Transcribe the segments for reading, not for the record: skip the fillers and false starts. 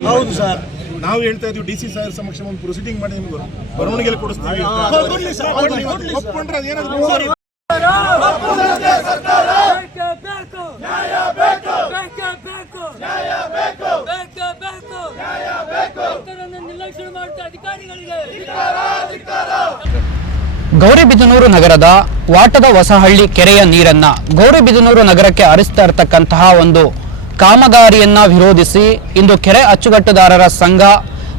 ಹೌದು ಸರ್, ನಾವು ಹೇಳ್ತಾ ಇದೀವಿ ಡಿಸಿ ಸರ್ ಸಮಕ್ಷ ಒಂದು ಪ್ರೊಸೀಡಿಂಗ್ ಮಾಡಿ ನಿಮ್ಗೆ ಬರವಣಿಗೆ ಕೊಡಿಸ್ತೀವಿ. ಒಪ್ಕೊಂಡ್ರೆ ಅದೇನಾದ್ರು ಗೌರಿಬಿದನೂರು ನಗರದ ವಾಟದ ಹೊಸಹಳ್ಳಿ ಕೆರೆಯ ನೀರನ್ನ ಗೌರಿಬಿದನೂರು ನಗರಕ್ಕೆ ಹರಿಸ್ತಾ ಇರತಕ್ಕಂತಹ ಒಂದು ಕಾಮಗಾರಿಯನ್ನ ವಿರೋಧಿಸಿ ಇಂದು ಕೆರೆ ಅಚ್ಚುಕಟ್ಟುದಾರರ ಸಂಘ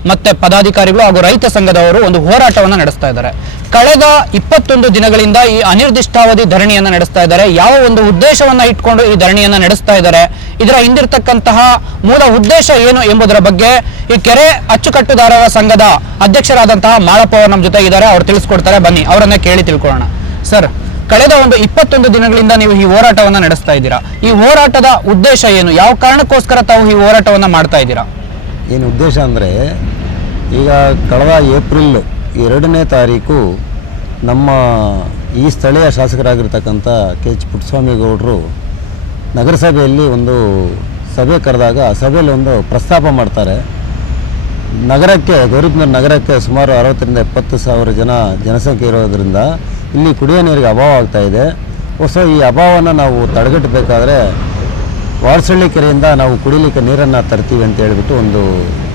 ಮತ್ತೆ ಪದಾಧಿಕಾರಿಗಳು ಹಾಗೂ ರೈತ ಸಂಘದವರು ಒಂದು ಹೋರಾಟವನ್ನು ನಡೆಸ್ತಾ ಇದ್ದಾರೆ. ಕಳೆದ 21 ದಿನಗಳಿಂದ ಈ ಅನಿರ್ದಿಷ್ಟಾವಧಿ ಧರಣಿಯನ್ನ ನಡೆಸ್ತಾ ಇದ್ದಾರೆ. ಯಾವ ಒಂದು ಉದ್ದೇಶವನ್ನ ಇಟ್ಕೊಂಡು ಈ ಧರಣಿಯನ್ನ ನಡೆಸ್ತಾ ಇದ್ದಾರೆ, ಇದರ ಹಿಂದಿರ್ತಕ್ಕಂತಹ ಮೂಲ ಉದ್ದೇಶ ಏನು ಎಂಬುದರ ಬಗ್ಗೆ ಈ ಕೆರೆ ಅಚ್ಚುಕಟ್ಟುದಾರರ ಸಂಘದ ಅಧ್ಯಕ್ಷರಾದಂತಹ ಮಾಳಪ್ಪ ಅವರು ನಮ್ಮ ಜೊತೆ ಇದ್ದಾರೆ. ಅವ್ರು ತಿಳಿಸ್ಕೊಡ್ತಾರೆ, ಬನ್ನಿ ಅವರನ್ನ ಕೇಳಿ ತಿಳ್ಕೊಳ್ಳೋಣ. ಸರ್, ಕಳೆದ ಒಂದು 21 ದಿನಗಳಿಂದ ನೀವು ಈ ಹೋರಾಟವನ್ನ ನಡೆಸ್ತಾ ಇದ್ದೀರಾ. ಈ ಹೋರಾಟದ ಉದ್ದೇಶ ಏನು? ಯಾವ ಕಾರಣಕ್ಕೋಸ್ಕರ ತಾವು ಈ ಹೋರಾಟವನ್ನ ಮಾಡ್ತಾ ಇದ್ದೀರಾ? ಏನು ಉದ್ದೇಶ ಅಂದರೆ, ಈಗ ಕಳೆದ ಏಪ್ರಿಲ್ 2ನೇ ತಾರೀಕು ನಮ್ಮ ಈ ಸ್ಥಳೀಯ ಶಾಸಕರಾಗಿರ್ತಕ್ಕಂಥ KH ಪುಟ್ಟಸ್ವಾಮಿ ಗೌಡರು ನಗರಸಭೆಯಲ್ಲಿ ಒಂದು ಸಭೆ ಕರೆದಾಗ ಆ ಸಭೆಯಲ್ಲಿ ಒಂದು ಪ್ರಸ್ತಾಪ ಮಾಡ್ತಾರೆ. ನಗರಕ್ಕೆ, ಗೌರಿಬಿದನೂರು ನಗರಕ್ಕೆ ಸುಮಾರು 60ರಿಂದ 70 ಸಾವಿರ ಜನಸಂಖ್ಯೆ ಇರೋದರಿಂದ ಇಲ್ಲಿ ಕುಡಿಯೋ ನೀರಿಗೆ ಅಭಾವ ಆಗ್ತಾಯಿದೆ. ಹೊಸ ಈ ಅಭಾವವನ್ನು ನಾವು ತಡೆಗಟ್ಟಬೇಕಾದ್ರೆ ವಾಡಸಳ್ಳಿ ಕೆರೆಯಿಂದ ನಾವು ಕುಡಿಲಿಕ್ಕೆ ನೀರನ್ನು ತರ್ತೀವಿ ಅಂತ ಹೇಳಿಬಿಟ್ಟು ಒಂದು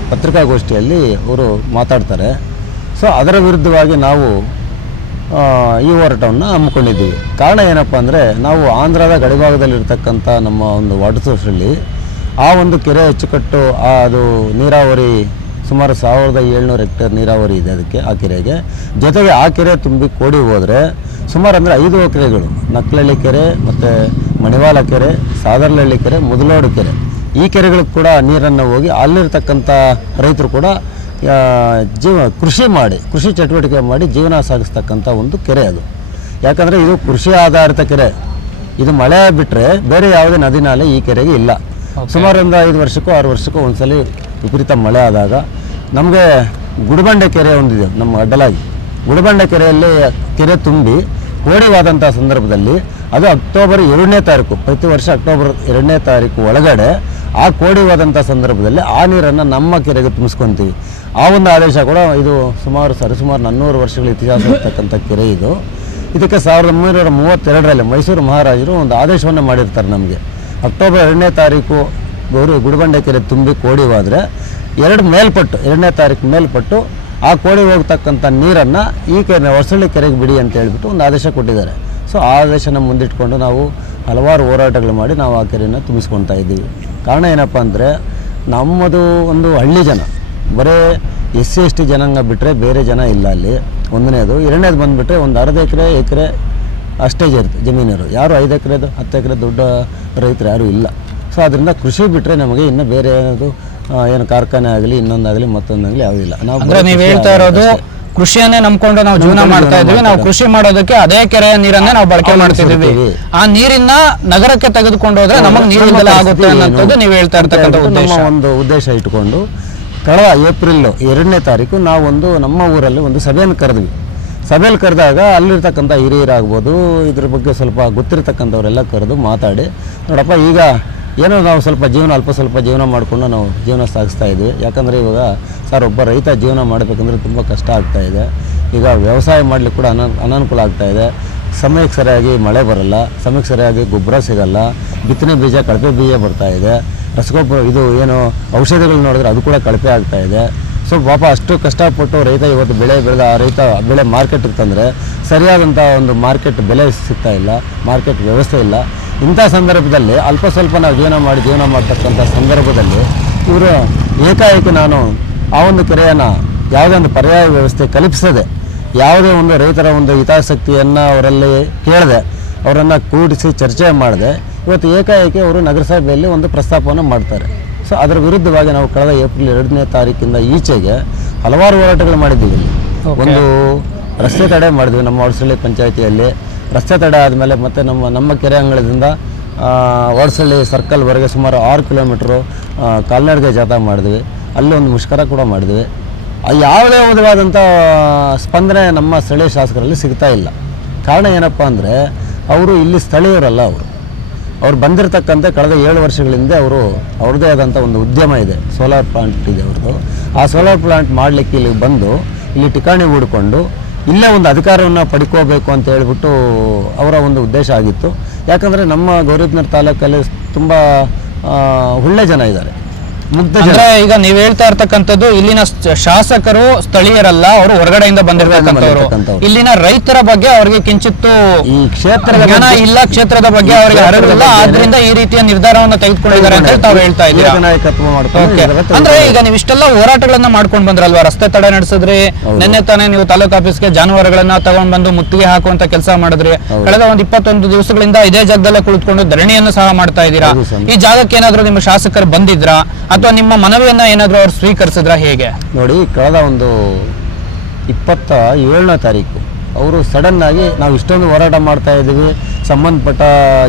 ಪತ್ರಿಕಾಗೋಷ್ಠಿಯಲ್ಲಿ ಅವರು ಮಾತಾಡ್ತಾರೆ. ಸೊ ಅದರ ವಿರುದ್ಧವಾಗಿ ನಾವು ಈ ಹೋರಾಟವನ್ನು ಹಮ್ಮಿಕೊಂಡಿದ್ದೀವಿ. ಕಾರಣ ಏನಪ್ಪ ಅಂದರೆ, ನಾವು ಆಂಧ್ರದ ಗಡಿಭಾಗದಲ್ಲಿರ್ತಕ್ಕಂಥ ನಮ್ಮ ಒಂದು ವಾಟರ್ ಸೋರ್ಸಲ್ಲಿ ಆ ಒಂದು ಕೆರೆ ಅಚ್ಚುಕಟ್ಟು, ಅದು ನೀರಾವರಿ ಸುಮಾರು 1700 ಹೆಕ್ಟೇರ್ ನೀರಾವರಿ ಇದೆ ಅದಕ್ಕೆ, ಆ ಕೆರೆಗೆ. ಜೊತೆಗೆ ಆ ಕೆರೆ ತುಂಬಿ ಕೋಡಿ ಹೋದರೆ ಸುಮಾರು ಅಂದರೆ 5 ಕೆರೆಗಳು, ನಕ್ಲಹಳ್ಳಿ ಕೆರೆ ಮತ್ತು ಮಣಿವಾಲ ಕೆರೆ, ಸಾದರ್ಲಹಳ್ಳಿ ಕೆರೆ, ಮುದಲೋಡು ಕೆರೆ, ಈ ಕೆರೆಗಳಿಗೆ ಕೂಡ ನೀರನ್ನು ಹೋಗಿ ಅಲ್ಲಿರ್ತಕ್ಕಂಥ ರೈತರು ಕೂಡ ಕೃಷಿ ಚಟುವಟಿಕೆ ಮಾಡಿ ಜೀವನ ಸಾಗಿಸ್ತಕ್ಕಂಥ ಒಂದು ಕೆರೆ ಅದು. ಯಾಕಂದರೆ ಇದು ಕೃಷಿ ಆಧಾರಿತ ಕೆರೆ. ಇದು ಮಳೆ ಬಿಟ್ಟರೆ ಬೇರೆ ಯಾವುದೇ ನದಿ ನಾಲೆ ಈ ಕೆರೆಗೆ ಇಲ್ಲ. ಸುಮಾರು ಒಂದು 5 ವರ್ಷಕ್ಕೂ 6 ವರ್ಷಕ್ಕೂ ಒಂದ್ಸಲ ವಿಪರೀತ ಮಳೆ ಆದಾಗ ನಮಗೆ ಗುಡಬಂಡೆ ಕೆರೆ ಒಂದಿದೆ ನಮ್ಮ ಅಡ್ಡಲಾಗಿ. ಗುಡಬಂಡೆ ಕೆರೆಯಲ್ಲಿ ಕೆರೆ ತುಂಬಿ ಕೋಡಿವಾದಂಥ ಸಂದರ್ಭದಲ್ಲಿ ಅದು ಅಕ್ಟೋಬರ್ 2ನೇ ತಾರೀಕು, ಪ್ರತಿ ವರ್ಷ ಅಕ್ಟೋಬರ್ 2ನೇ ತಾರೀಕು ಒಳಗಡೆ ಆ ಕೋಡಿವಾದಂಥ ಸಂದರ್ಭದಲ್ಲಿ ಆ ನೀರನ್ನು ನಮ್ಮ ಕೆರೆಗೆ ತುಂಬಿಸ್ಕೊತೀವಿ. ಆ ಒಂದು ಆದೇಶ ಕೂಡ ಇದು ಸುಮಾರು 400 ವರ್ಷಗಳ ಇತಿಹಾಸ ಇರ್ತಕ್ಕಂಥ ಕೆರೆ ಇದು. ಇದಕ್ಕೆ 1932ರಲ್ಲಿ ಮೈಸೂರು ಮಹಾರಾಜರು ಒಂದು ಆದೇಶವನ್ನು ಮಾಡಿರ್ತಾರೆ ನಮಗೆ. ಅಕ್ಟೋಬರ್ 2ನೇ ತಾರೀಕು ಗುಡಬಂಡೆ ಕೆರೆ ತುಂಬಿ ಕೋಡಿವಾದರೆ 2ನೇ ತಾರೀಕು ಮೇಲ್ಪಟ್ಟು ಆ ಕೋಡಿ ಹೋಗ್ತಕ್ಕಂಥ ನೀರನ್ನು ಈ ಕೆರೆ ಹೊಸಳ್ಳಿ ಕೆರೆಗೆ ಬಿಡಿ ಅಂತ ಹೇಳಿಬಿಟ್ಟು ಒಂದು ಆದೇಶ ಕೊಟ್ಟಿದ್ದಾರೆ. ಸೊ ಆ ಆದೇಶನ ಮುಂದಿಟ್ಕೊಂಡು ನಾವು ಹಲವಾರು ಹೋರಾಟಗಳು ಮಾಡಿ ನಾವು ಆ ಕೆರೆಯನ್ನು ತುಂಬಿಸ್ಕೊಳ್ತಾ ಇದ್ದೀವಿ. ಕಾರಣ ಏನಪ್ಪ ಅಂದರೆ, ನಮ್ಮದು ಒಂದು ಹಳ್ಳಿ ಜನ, ಬರೀ SC/ST ಜನಾಂಗ ಬಿಟ್ಟರೆ ಬೇರೆ ಜನ ಇಲ್ಲ ಅಲ್ಲಿ. ಒಂದನೇದು. ಎರಡನೇದು ಬಂದುಬಿಟ್ರೆ ಒಂದು ಅರ್ಧ ಎಕರೆ ಅಷ್ಟೇ ಜಮೀನಿರು, ಯಾರು 5 ಎಕರೆದು 10 ಎಕರೆ ದೊಡ್ಡ ರೈತರು ಯಾರೂ ಇಲ್ಲ. ಸೊ ಅದರಿಂದ ಕೃಷಿ ಬಿಟ್ಟರೆ ನಮಗೆ ಇನ್ನು ಬೇರೆ ಏನು ಕಾರ್ಖಾನೆ ಆಗಲಿ, ಇನ್ನೊಂದಾಗಲಿ ಮತ್ತೊಂದಾಗಲಿ ಯಾವುದಿಲ್ಲ. ನೀವು ಹೇಳ್ತಾ ಇರೋದು ಕೃಷಿಯನ್ನೇ ನಂಬ್ಕೊಂಡು ನಾವು ಜೀವನ ಮಾಡ್ತಾ ಇದ್ದೀವಿ. ನಾವು ಕೃಷಿ ಮಾಡೋದಕ್ಕೆ ಅದೇ ಕೆರೆಯ ನೀರನ್ನೇ ನಾವು ಬಳಕೆ ಮಾಡ್ತಿದ್ದೀವಿ. ಆ ನೀರಿನ ನಗರಕ್ಕೆ ತೆಗೆದುಕೊಂಡು ಹೋದ್ರೆ ನಮಗೆ ನೀರಿಲ್ಲದೆ ಆಗುತ್ತೆ ಅನ್ನೋದು ನೀವು ಹೇಳ್ತಾ ಇರ್ತಕ್ಕಂಥ ಒಂದು ಉದ್ದೇಶ ಇಟ್ಕೊಂಡು ಕಳೆದ ಏಪ್ರಿಲ್ 2ನೇ ತಾರೀಕು ನಾವೊಂದು ನಮ್ಮ ಊರಲ್ಲಿ ಒಂದು ಸಭೆಯನ್ನು ಕರೆದ್ವಿ. ಸಭೆಯಲ್ಲಿ ಕರೆದಾಗ ಅಲ್ಲಿರ್ತಕ್ಕಂಥ ಹಿರಿಯರಾಗ್ಬೋದು, ಇದ್ರ ಬಗ್ಗೆ ಸ್ವಲ್ಪ ಗೊತ್ತಿರ್ತಕ್ಕಂಥವರೆಲ್ಲ ಕರೆದು ಮಾತಾಡಿ, ನೋಡಪ್ಪ ಈಗ ಏನೋ ನಾವು ಅಲ್ಪ ಸ್ವಲ್ಪ ಜೀವನ ಮಾಡಿಕೊಂಡು ನಾವು ಜೀವನ ಸಾಗಿಸ್ತಾ ಇದ್ವಿ. ಯಾಕಂದರೆ ಇವಾಗ ಸರ್, ಒಬ್ಬ ರೈತ ಜೀವನ ಮಾಡಬೇಕಂದ್ರೆ ತುಂಬ ಕಷ್ಟ ಆಗ್ತಾಯಿದೆ. ಈಗ ವ್ಯವಸಾಯ ಮಾಡಲಿಕ್ಕೆ ಕೂಡ ಅನಾನುಕೂಲ ಆಗ್ತಾಯಿದೆ. ಸಮಯಕ್ಕೆ ಸರಿಯಾಗಿ ಮಳೆ ಬರಲ್ಲ, ಸಮಯಕ್ಕೆ ಸರಿಯಾಗಿ ಗೊಬ್ಬರ ಸಿಗಲ್ಲ, ಬಿತ್ತನೆ ಬೀಜ ಕಳಪೆ ಬೀಜ ಬರ್ತಾಯಿದೆ, ರಸಗೊಬ್ಬರ ಇದು ಏನು ಔಷಧಿಗಳು ನೋಡಿದ್ರೆ ಅದು ಕೂಡ ಕಳಪೆ ಆಗ್ತಾಯಿದೆ. ಸೊ ಪಾಪ ಅಷ್ಟು ಕಷ್ಟಪಟ್ಟು ರೈತ ಇವತ್ತು ಬೆಳೆ ಬೆಳೆದ ಆ ರೈತ ಬೆಳೆ ಮಾರ್ಕೆಟಿಗೆ ತಂದರೆ ಸರಿಯಾದಂಥ ಒಂದು ಮಾರ್ಕೆಟ್ ಬೆಲೆ ಸಿಗ್ತಾ ಇಲ್ಲ, ಮಾರ್ಕೆಟ್ ವ್ಯವಸ್ಥೆ ಇಲ್ಲ. ಇಂಥ ಸಂದರ್ಭದಲ್ಲಿ ಅಲ್ಪ ಸ್ವಲ್ಪ ನಾವು ಜೀವನ ಮಾಡ್ತಕ್ಕಂಥ ಸಂದರ್ಭದಲ್ಲಿ ಇವರು ಏಕಾಏಕಿ ನಾನು ಆ ಒಂದು ಕೆರೆಯನ್ನು ಯಾವುದೇ ಒಂದು ಪರ್ಯಾಯ ವ್ಯವಸ್ಥೆ ಕಲ್ಪಿಸದೆ, ಯಾವುದೇ ಒಂದು ರೈತರ ಒಂದು ಹಿತಾಸಕ್ತಿಯನ್ನು ಅವರಲ್ಲಿ ಕೇಳದೆ, ಅವರನ್ನು ಕೂಡಿಸಿ ಚರ್ಚೆ ಮಾಡದೆ ಇವತ್ತು ಏಕಾಏಕಿ ಅವರು ನಗರಸಭೆಯಲ್ಲಿ ಒಂದು ಪ್ರಸ್ತಾಪವನ್ನು ಮಾಡ್ತಾರೆ. ಸೊ ಅದರ ವಿರುದ್ಧವಾಗಿ ನಾವು ಕಳೆದ ಏಪ್ರಿಲ್ 2ನೇ ತಾರೀಕಿಂದ ಈಚೆಗೆ ಹಲವಾರು ಹೋರಾಟಗಳು ಮಾಡಿದ್ದೀವಿ. ಒಂದು ರಸ್ತೆ ತಡೆ ಮಾಡಿದ್ವಿ ನಮ್ಮ ವಾಡಸಳ್ಳಿ ಪಂಚಾಯಿತಿಯಲ್ಲಿ. ರಸ್ತೆ ತಡೆ ಆದಮೇಲೆ ಮತ್ತೆ ನಮ್ಮ ಕೆರೆ ಅಂಗಳದಿಂದ ವಾಡಸಳ್ಳಿ ಸರ್ಕಲ್ವರೆಗೆ ಸುಮಾರು 6 ಕಿಲೋಮೀಟ್ರು ಕಾಲ್ನಡಿಗೆ ಜಾಥಾ ಮಾಡಿದ್ವಿ. ಅಲ್ಲಿ ಒಂದು ಮುಷ್ಕರ ಕೂಡ ಮಾಡಿದ್ವಿ. ಯಾವುದೇ ವಿಧವಾದಂಥ ಸ್ಪಂದನೆ ನಮ್ಮ ಸ್ಥಳೀಯ ಶಾಸಕರಲ್ಲಿ ಸಿಗ್ತಾ ಇಲ್ಲ. ಕಾರಣ ಏನಪ್ಪ ಅಂದರೆ, ಅವರು ಇಲ್ಲಿ ಸ್ಥಳೀಯರಲ್ಲ. ಅವರು ಅವ್ರು ಬಂದಿರತಕ್ಕಂಥ ಕಳೆದ 7 ವರ್ಷಗಳಿಂದ ಅವರು ಅವ್ರದ್ದೇ ಆದಂಥ ಒಂದು ಉದ್ಯಮ ಇದೆ, ಸೋಲಾರ್ ಪ್ಲಾಂಟ್ ಇದೆ ಅವ್ರದ್ದು. ಆ ಸೋಲಾರ್ ಪ್ಲಾಂಟ್ ಮಾಡಲಿಕ್ಕೆ ಇಲ್ಲಿ ಬಂದು ಇಲ್ಲಿ ಠಿಕಾಣಿ ಹೂಡಿಕೊಂಡು ಇಲ್ಲೇ ಒಂದು ಅಧಿಕಾರವನ್ನು ಪಡ್ಕೋಬೇಕು ಅಂತ ಹೇಳ್ಬಿಟ್ಟು ಅವರ ಒಂದು ಉದ್ದೇಶ ಆಗಿತ್ತು. ಯಾಕಂದರೆ ನಮ್ಮ ಗೌರಿಬಿದನೂರು ತಾಲೂಕಲ್ಲಿ ತುಂಬ ಒಳ್ಳೆ ಜನ ಇದ್ದಾರೆ, ಮುಗ್ಧ ಜನ. ಅಂದ್ರೆ ಈಗ ನೀವ್ ಹೇಳ್ತಾ ಇರ್ತಕ್ಕಂಥದ್ದು ಇಲ್ಲಿನ ಶಾಸಕರು ಸ್ಥಳೀಯರಲ್ಲ, ಅವರು ಹೊರಗಡೆಯಿಂದ ಬಂದಿರತಕ್ಕಂಥವ್ರು. ಇಲ್ಲಿನ ರೈತರ ಬಗ್ಗೆ ಅವ್ರಿಗೆ ಕಿಂಚಿತ್ತು ಈ ಕ್ಷೇತ್ರದ ಜ್ಞಾನ ಇಲ್ಲ, ಕ್ಷೇತ್ರದ ಬಗ್ಗೆ ಅವರಿಗೆ ಅರಿವಿಲ್ಲ, ಆದ್ರಿಂದ ಈ ರೀತಿಯ ನಿರ್ಧಾರವನ್ನು ತೆಗೆದುಕೊಂಡಿದ್ದಾರೆ ಅಂತ ತಾವು ಹೇಳ್ತಾ ಇದ್ದೀರಾ. ನಾಯಕತ್ವ ಮಾಡ್ಕೊಂಡು ಅಂದ್ರೆ ಈಗ ನೀವು ಇಷ್ಟೆಲ್ಲ ಹೋರಾಟಗಳನ್ನ ಮಾಡ್ಕೊಂಡು ಬಂದ್ರಲ್ವಾ, ರಸ್ತೆ ತಡೆ ನಡೆಸಿದ್ರಿ, ನಿನ್ನೆ ತಾನೇ ನೀವು ತಾಲೂಕು ಆಫೀಸ್ಗೆ ಜಾನುವಾರುಗಳನ್ನ ತಗೊಂಡ್ ಬಂದು ಮುತ್ತಿಗೆ ಹಾಕುವಂತ ಕೆಲಸ ಮಾಡಿದ್ರಿ. ಕಳೆದ ಒಂದು 21 ದಿವಸಗಳಿಂದ ಇದೇ ಜಾಗದಲ್ಲೇ ಕುಳಿತುಕೊಂಡು ಧರಣಿಯನ್ನು ಸಹ ಮಾಡ್ತಾ ಇದ್ದೀರಾ. ಈ ಜಾಗಕ್ಕೆ ಏನಾದ್ರು ನಿಮ್ಮ ಶಾಸಕರು ಬಂದಿದ್ರಾ ಅಥವಾ ನಿಮ್ಮ ಮನವಿಯನ್ನ ಏನಾದ್ರು ಅವ್ರು ಸ್ವೀಕರಿಸಿದ್ರ, ಹೇಗೆ? ನೋಡಿ, ಕಳೆದ ಒಂದು 27ನೇ ತಾರೀಕು ಅವರು ಸಡನ್ ಆಗಿ ನಾವು ಇಷ್ಟೊಂದು ಹೋರಾಟ ಮಾಡ್ತಾ ಇದ್ದೀವಿ, ಸಂಬಂಧಪಟ್ಟ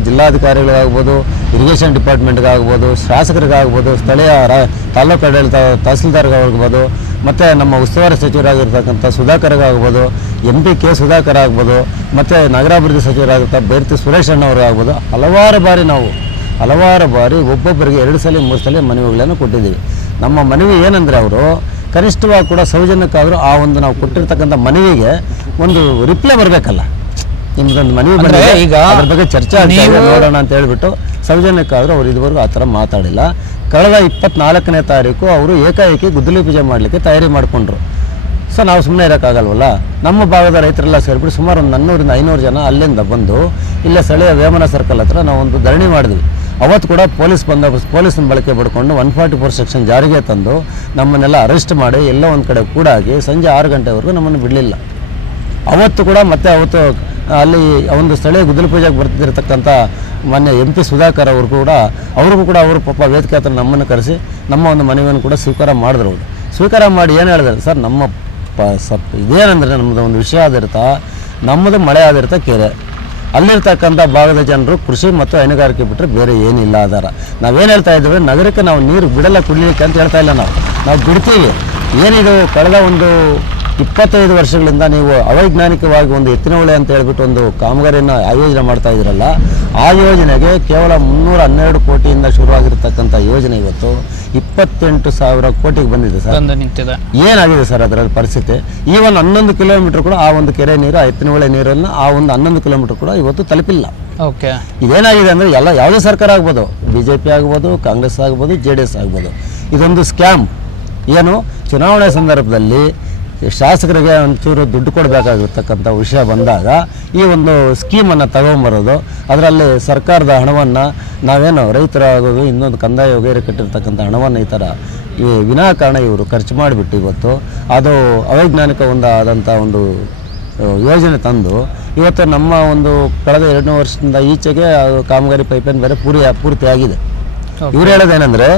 ಜಿಲ್ಲಾಧಿಕಾರಿಗಳಿಗಾಗ್ಬೋದು, ಇರಿಗೇಷನ್ ಡಿಪಾರ್ಟ್ಮೆಂಟ್ಗಾಗ್ಬೋದು, ಶಾಸಕರಿಗಾಗ್ಬೋದು, ಸ್ಥಳೀಯ ತಾಲೂಕು ಆಡಳಿತ ತಹಸೀಲ್ದಾರ್ಗಾಗ್ಬೋದು, ಮತ್ತು ನಮ್ಮ ಉಸ್ತುವಾರಿ ಸಚಿವರಾಗಿರ್ತಕ್ಕಂಥ ಸುಧಾಕರ್ಗಾಗ್ಬೋದು, MP K ಸುಧಾಕರ್ ಆಗ್ಬೋದು, ಮತ್ತು ನಗರಾಭಿವೃದ್ಧಿ ಸಚಿವರಾಗಿರ್ತ ಬೈರತಿ ಸುರೇಶ್ ಅಣ್ಣವ್ರಿಗಾಗ್ಬೋದು, ಹಲವಾರು ಬಾರಿ ಒಬ್ಬೊಬ್ಬರಿಗೆ 2 ಸಲ 3 ಸಲ ಮನವಿಗಳನ್ನು ಕೊಟ್ಟಿದ್ದೀವಿ. ನಮ್ಮ ಮನವಿ ಏನಂದರೆ ಅವರು ಕನಿಷ್ಠವಾಗಿ ಕೂಡ ಸೌಜನ್ಯಕ್ಕಾದರೂ ಆ ಒಂದು ನಾವು ಕೊಟ್ಟಿರ್ತಕ್ಕಂಥ ಮನವಿಗೆ ಒಂದು ರಿಪ್ಲೈ ಬರಬೇಕಲ್ಲ. ನಿಮ್ದೊಂದು ಮನವಿ ಬಂದರೆ ಈಗ ಅದ್ರ ಬಗ್ಗೆ ಚರ್ಚೆ ಆಗ್ತದೆ ನೋಡೋಣ ಅಂತ ಹೇಳ್ಬಿಟ್ಟು ಸೌಜನ್ಯಕ್ಕಾದರೂ ಅವರು ಇದುವರೆಗೂ ಆ ಥರ ಮಾತಾಡಿಲ್ಲ. ಕಳೆದ 24ನೇ ತಾರೀಕು ಅವರು ಏಕಾಏಕಿ ಗುದ್ದಲಿ ಪೂಜೆ ಮಾಡಲಿಕ್ಕೆ ತಯಾರಿ ಮಾಡಿಕೊಂಡ್ರು. ಸೊ ನಾವು ಸುಮ್ಮನೆ ಇರೋಕ್ಕಾಗಲ್ವಲ್ಲ. ನಮ್ಮ ಭಾಗದ ರೈತರೆಲ್ಲ ಸೇರಿಬಿಟ್ಟು ಸುಮಾರು ಒಂದು 400ರಿಂದ 500 ಜನ ಅಲ್ಲಿಂದ ಬಂದು ಇಲ್ಲೇ ಸ್ಥಳೀಯ ವೇಮನ ಸರ್ಕಲ್ ಹತ್ರ ನಾವು ಒಂದು ಧರಣಿ ಮಾಡಿದ್ವಿ. ಅವತ್ತು ಕೂಡ ಪೊಲೀಸನ ಬಳಕೆ ಪಡ್ಕೊಂಡು 144 ಸೆಕ್ಷನ್ ಜಾರಿಗೆ ತಂದು ನಮ್ಮನ್ನೆಲ್ಲ ಅರೆಸ್ಟ್ ಮಾಡಿ ಎಲ್ಲ ಒಂದು ಕಡೆ ಕೂಡಾಗಿ ಸಂಜೆ 6 ಗಂಟೆವರೆಗೂ ನಮ್ಮನ್ನು ಬಿಡಲಿಲ್ಲ. ಅವತ್ತು ಕೂಡ ಮತ್ತೆ ಅವತ್ತು ಅಲ್ಲಿ ಒಂದು ಸ್ಥಳೀಯ ಗುದ್ದಲಿ ಪೂಜೆಗೆ ಬರ್ತಿರ್ತಕ್ಕಂಥ ಮಾನ್ಯ MP ಸುಧಾಕರ್ ಅವ್ರಿಗೂ ಕೂಡ ಅವರು ಪಾಪ ವೇದಿಕೆ ಹತ್ರ ನಮ್ಮನ್ನು ಕರೆಸಿ ನಮ್ಮ ಒಂದು ಮನವಿಯನ್ನು ಕೂಡ ಸ್ವೀಕಾರ ಮಾಡಿದ್ರು. ಸ್ವೀಕಾರ ಮಾಡಿ ಏನು ಹೇಳಿದ್ರು, ಸರ್ ನಮ್ಮ ಇದೇನಂದರೆ ನಮ್ಮದು ಒಂದು ವಿಷಯ ಆದಿರ್ತಾ, ನಮ್ಮದು ಮಳೆ ಆದಿರ್ತಾ ಕೆರೆ, ಅಲ್ಲಿರ್ತಕ್ಕಂಥ ಭಾಗದ ಜನರು ಕೃಷಿ ಮತ್ತು ಹೈನುಗಾರಿಕೆ ಬಿಟ್ಟರೆ ಬೇರೆ ಏನಿಲ್ಲ ಆಧಾರ. ನಾವೇನು ಹೇಳ್ತಾ ಇದ್ದೇವೆ, ನಗರಕ್ಕೆ ನಾವು ನೀರು ಬಿಡಲ್ಲ ಕುಡಿಲಿಕ್ಕೆ ಅಂತ ಹೇಳ್ತಾ ಇಲ್ಲ, ನಾವು ಬಿಡ್ತೀವಿ. ಏನಿದು ಕಳೆದ ಒಂದು 25 ವರ್ಷಗಳಿಂದ ನೀವು ಅವೈಜ್ಞಾನಿಕವಾಗಿ ಒಂದು ಎತ್ತಿನ ಹೊಳೆ ಅಂತ ಹೇಳ್ಬಿಟ್ಟು ಒಂದು ಕಾಮಗಾರಿಯನ್ನು ಆಯೋಜನೆ ಮಾಡ್ತಾ ಇದ್ದೀರಲ್ಲ, ಆ ಯೋಜನೆಗೆ ಕೇವಲ 312 ಕೋಟಿಯಿಂದ ಶುರುವಾಗಿರ್ತಕ್ಕಂಥ ಯೋಜನೆ ಇವತ್ತು 28,000 ಕೋಟಿಗೆ ಬಂದಿದೆ ಸರ್. ಏನಾಗಿದೆ ಸರ್ ಅದರಲ್ಲಿ ಪರಿಸ್ಥಿತಿ? ಈವನ್ 11 ಕಿಲೋಮೀಟರ್ ಕೂಡ ಆ ಒಂದು ಕೆರೆ ನೀರು, ಆ ಎತ್ತಿನ ಹೊಳೆ ನೀರನ್ನು ಆ ಒಂದು 11 ಕಿಲೋಮೀಟರ್ ಕೂಡ ಇವತ್ತು ತಲುಪಿಲ್ಲ. ಇದೇನಾಗಿದೆ ಅಂದರೆ ಯಾವುದೇ ಸರ್ಕಾರ ಆಗ್ಬೋದು, BJP ಆಗ್ಬೋದು, ಕಾಂಗ್ರೆಸ್ ಆಗ್ಬೋದು, JDS ಆಗ್ಬೋದು, ಇದೊಂದು ಸ್ಕ್ಯಾಮ್. ಏನು ಚುನಾವಣೆ ಸಂದರ್ಭದಲ್ಲಿ ಶಾಸಕರಿಗೆ ಒಂಚೂರು ದುಡ್ಡು ಕೊಡಬೇಕಾಗಿರ್ತಕ್ಕಂಥ ವಿಷಯ ಬಂದಾಗ ಈ ಒಂದು ಸ್ಕೀಮನ್ನು ತಗೊಂಬರೋದು, ಅದರಲ್ಲಿ ಸರ್ಕಾರದ ಹಣವನ್ನು ನಾವೇನು ರೈತರಾಗೋದು ಇನ್ನೊಂದು ಕಂದಾಯ ವಗೈರೆ ಕಟ್ಟಿರ್ತಕ್ಕಂಥ ಹಣವನ್ನು ಈ ಥರ ವಿನಾಕಾರಣ ಇವರು ಖರ್ಚು ಮಾಡಿಬಿಟ್ಟು ಇವತ್ತು ಅದು ಅವೈಜ್ಞಾನಿಕ ಆದಂಥ ಒಂದು ಯೋಜನೆ ತಂದು ಇವತ್ತು ನಮ್ಮ ಒಂದು ಕಳೆದ 2 ವರ್ಷದಿಂದ ಈಚೆಗೆ ಕಾಮಗಾರಿ ಪೈಪ್ಲೈನ್ ಬೇರೆ ಪೂರ್ತಿ ಆಗಿದೆ. ಇವ್ರು ಹೇಳೋದೇನೆಂದರೆ,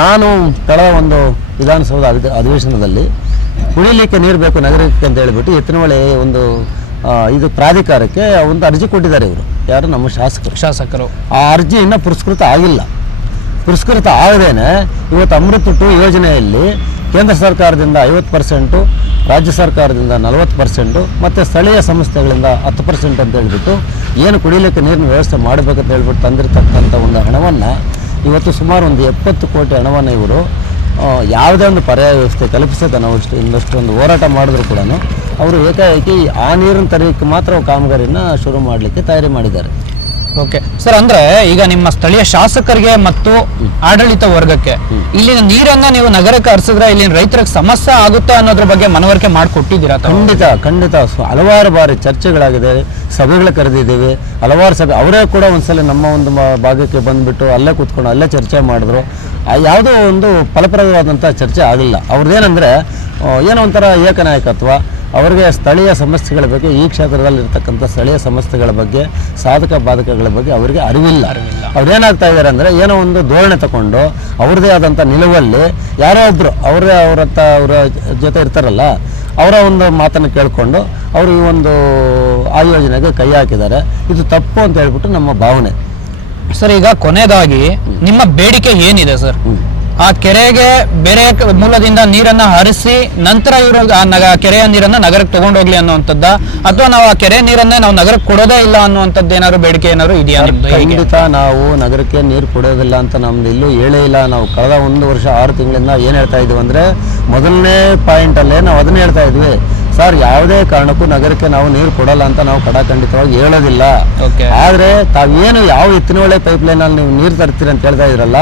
ನಾನು ಕಳೆದ ಒಂದು ವಿಧಾನಸೌಧ ಅಧಿವೇಶನದಲ್ಲಿ ಕುಡಿಲಿಕ್ಕೆ ನೀರು ಬೇಕು ನಗರಕ್ಕೆ ಅಂತ ಹೇಳಿಬಿಟ್ಟು ಎತ್ತಿನಹೊಳೆ ಒಂದು ಇದು ಪ್ರಾಧಿಕಾರಕ್ಕೆ ಒಂದು ಅರ್ಜಿ ಕೊಟ್ಟಿದ್ದಾರೆ ಇವರು, ಯಾರು ನಮ್ಮ ಶಾಸಕರು. ಆ ಅರ್ಜಿ ಇನ್ನೂ ಪುರಸ್ಕೃತ ಆಗಿಲ್ಲ. ಪುರಸ್ಕೃತ ಆಗದೇನೆ ಇವತ್ತು ಅಮೃತ್ 2 ಯೋಜನೆಯಲ್ಲಿ ಕೇಂದ್ರ ಸರ್ಕಾರದಿಂದ 50%, ರಾಜ್ಯ ಸರ್ಕಾರದಿಂದ 40% ಮತ್ತು ಸ್ಥಳೀಯ ಸಂಸ್ಥೆಗಳಿಂದ 10% ಅಂತ ಹೇಳ್ಬಿಟ್ಟು ಏನು ಕುಡಿಲಿಕ್ಕೆ ನೀರಿನ ವ್ಯವಸ್ಥೆ ಮಾಡಬೇಕಂತ ಹೇಳ್ಬಿಟ್ಟು ತಂದಿರತಕ್ಕಂಥ ಒಂದು ಹಣವನ್ನು ಇವತ್ತು ಸುಮಾರು ಒಂದು 70 ಕೋಟಿ ಹಣವನ್ನು ಇವರು ಯಾವುದೇ ಒಂದು ಪರ್ಯಾಯ ವ್ಯವಸ್ಥೆ ಕಲ್ಪಿಸೋದು ನಾವು ಇನ್ನಷ್ಟೊಂದು ಹೋರಾಟ ಮಾಡಿದ್ರು ಕೂಡ ಅವರು ಏಕಾಏಕಿ ಆ ನೀರಿನ ತರಲಿಕ್ಕೆ ಮಾತ್ರ ಕಾಮಗಾರಿನ ಶುರು ಮಾಡಲಿಕ್ಕೆ ತಯಾರಿ ಮಾಡಿದ್ದಾರೆ. ಓಕೆ ಸರ್, ಅಂದ್ರೆ ಈಗ ನಿಮ್ಮ ಸ್ಥಳೀಯ ಶಾಸಕರಿಗೆ ಮತ್ತು ಆಡಳಿತ ವರ್ಗಕ್ಕೆ ಇಲ್ಲಿನ ನೀರನ್ನ ನೀವು ನಗರಕ್ಕೆ ಹರಿಸಿದ್ರೆ ಇಲ್ಲಿನ ರೈತರಿಗೆ ಸಮಸ್ಯೆ ಆಗುತ್ತೆ ಅನ್ನೋದ್ರ ಬಗ್ಗೆ ಮನವರಿಕೆ ಮಾಡಿಕೊಟ್ಟಿದ್ದೀರಾ? ಖಂಡಿತ ಹಲವಾರು ಬಾರಿ ಚರ್ಚೆಗಳಾಗಿದೆ, ಸಭೆಗಳು ಕರೆದಿದ್ದೀವಿ, ಹಲವಾರು ಸಭೆ. ಅವರೇ ಕೂಡ ಒಂದ್ಸಲ ನಮ್ಮ ಒಂದು ಭಾಗಕ್ಕೆ ಬಂದುಬಿಟ್ಟು ಅಲ್ಲೇ ಕೂತ್ಕೊಂಡು ಅಲ್ಲೇ ಚರ್ಚೆ ಮಾಡಿದ್ರು. ಯಾವುದೋ ಒಂದು ಫಲಪ್ರದವಾದಂಥ ಚರ್ಚೆ ಆಗಲಿಲ್ಲ. ಅವ್ರದ್ದೇನೆಂದರೆ ಏನೋ ಒಂಥರ ಏಕನಾಯಕತ್ವ. ಅವರಿಗೆ ಸ್ಥಳೀಯ ಸಮಸ್ಯೆಗಳ ಬಗ್ಗೆ, ಈ ಕ್ಷೇತ್ರದಲ್ಲಿರ್ತಕ್ಕಂಥ ಸ್ಥಳೀಯ ಸಮಸ್ಯೆಗಳ ಬಗ್ಗೆ, ಸಾಧಕ ಬಾಧಕಗಳ ಬಗ್ಗೆ ಅವರಿಗೆ ಅರಿವಿಲ್ಲ. ಅವ್ರೇನಾಗ್ತಾ ಇದ್ದಾರೆ ಅಂದರೆ ಏನೋ ಒಂದು ಧೋರಣೆ ತಗೊಂಡು ಅವ್ರದ್ದೇ ಆದಂಥ ನಿಲುವಲ್ಲಿ ಯಾರೋ ಒಬ್ಬರು ಅವರ ಜೊತೆ ಇರ್ತಾರಲ್ಲ, ಅವರ ಒಂದು ಮಾತನ್ನು ಕೇಳಿಕೊಂಡು ಅವರು ಈ ಒಂದು ಆ ಯೋಜನೆಗೆ ಕೈ ಹಾಕಿದ್ದಾರೆ. ಇದು ತಪ್ಪು ಅಂತ ಹೇಳ್ಬಿಟ್ಟು ನಮ್ಮ ಭಾವನೆ. ಸರ್, ಈಗ ಕೊನೆಯದಾಗಿ ನಿಮ್ಮ ಬೇಡಿಕೆ ಏನಿದೆ ಸರ್? ಆ ಕೆರೆಗೆ ಬೇರೆ ಮೂಲದಿಂದ ನೀರನ್ನ ಹರಿಸಿ ನಂತರ ಇವರು ಕೆರೆಯ ನೀರನ್ನ ನಗರಕ್ಕೆ ತಗೊಂಡೋಗ್ಲಿ ಅನ್ನುವಂಥದ್ದ, ಅಥವಾ ನಾವು ಆ ಕೆರೆ ನೀರನ್ನೇ ನಾವು ನಗರಕ್ಕೆ ಕೊಡೋದೇ ಇಲ್ಲ ಅನ್ನುವಂಥದ್ದು ಏನಾದ್ರು ಬೇಡಿಕೆ ಏನಾದ್ರು ಇದೆಯಾ ನಿಮ್ದು? ಖಂಡಿತ ನಾವು ನಗರಕ್ಕೆ ನೀರು ಕೊಡೋದಿಲ್ಲ ಅಂತ ನಮ್ದು ಎಲ್ಲೂ ಹೇಳೇ ಇಲ್ಲ. ನಾವು ಕಳೆದ 1 ವರ್ಷ 6 ತಿಂಗಳಿಂದ ಏನು ಹೇಳ್ತಾ ಇದ್ವಿ ಅಂದರೆ, ಮೊದಲನೇ ಪಾಯಿಂಟಲ್ಲೇ ನಾವು ಅದನ್ನ ಹೇಳ್ತಾ ಇದ್ವಿ, ಸರ್ ಯಾವುದೇ ಕಾರಣಕ್ಕೂ ನಗರಕ್ಕೆ ನಾವು ನೀರು ಕೊಡಲ್ಲ ಅಂತ ನಾವು ಖಂಡಿತವಾಗಿ ಹೇಳೋದಿಲ್ಲ. ಆದರೆ ತಾವೇನು ಯಾವ ಎತ್ತಿನಹೊಳೆ ಪೈಪ್ಲೈನಲ್ಲಿ ನೀವು ನೀರು ತರ್ತೀರಿ ಅಂತ ಹೇಳ್ತಾ ಇದ್ರಲ್ಲ,